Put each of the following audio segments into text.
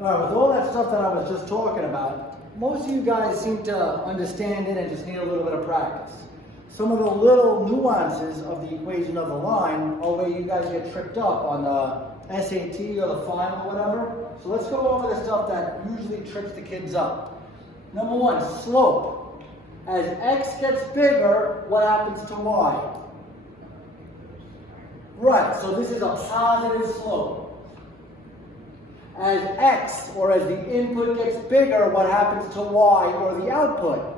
All right, with all that stuff that I was just talking about, most of you guys seem to understand it and just need a little bit of practice. Some of the little nuances of the equation of the line are where you guys get tripped up on the SAT or the final or whatever. So let's go over the stuff that usually trips the kids up. Number one, slope. As x gets bigger, what happens to y? Right, so this is a positive slope. As x, or as the input gets bigger, what happens to y, or the output?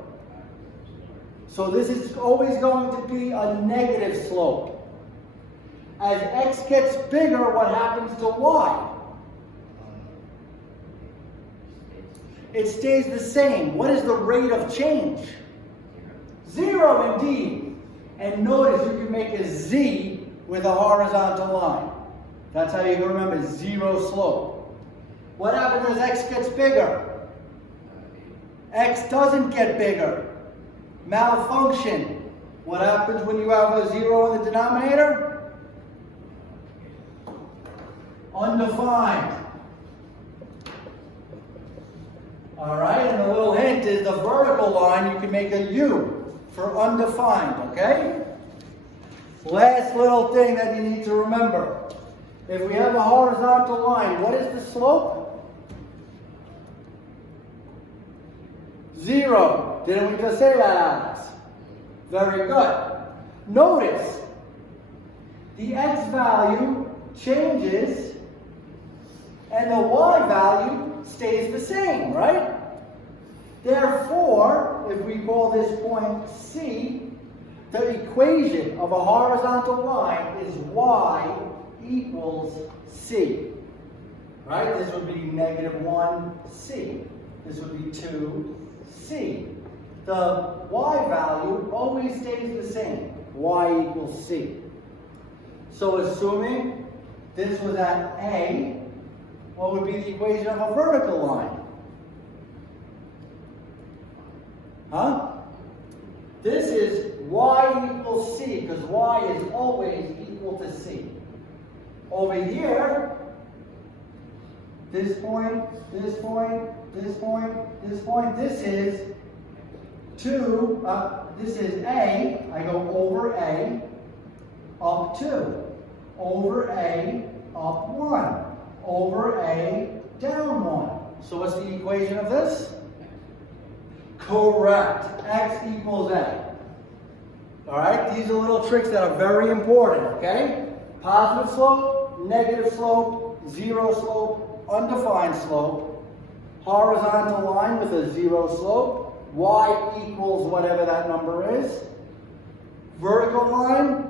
So this is always going to be a negative slope. As x gets bigger, what happens to y? It stays the same. What is the rate of change? 0 indeed. And notice you can make a z with a horizontal line. That's how you can remember 0 slope. What happens as x gets bigger? X doesn't get bigger. Malfunction. What happens when you have a 0 in the denominator? Undefined. All right, and a little hint is the vertical line, you can make a U for undefined, okay? Last little thing that you need to remember. If we have a horizontal line, what is the slope? 0. Didn't we just say that, Alex? Very good. Notice, the x value changes and the y value stays the same, right? Therefore, if we call this point C, the equation of a horizontal line is y equals C. Right? This would be -1C. This would be 2C. The y value always stays the same. Y equals C. So assuming this was at A, what would be the equation of a vertical line? Huh? This is y equals C, because y is always equal to C. Over here, this point, this point, this point, this point, this is 2, this is A, I go over A, up 2, over A, up 1, over A, down 1. So what's the equation of this? Correct. X equals A. All right, these are little tricks that are very important, okay? Positive slope, negative slope, 0 slope, undefined slope, horizontal line with a 0 slope, y equals whatever that number is, vertical line,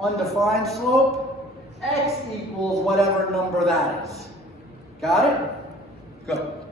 undefined slope, x equals whatever number that is. Got it? Good.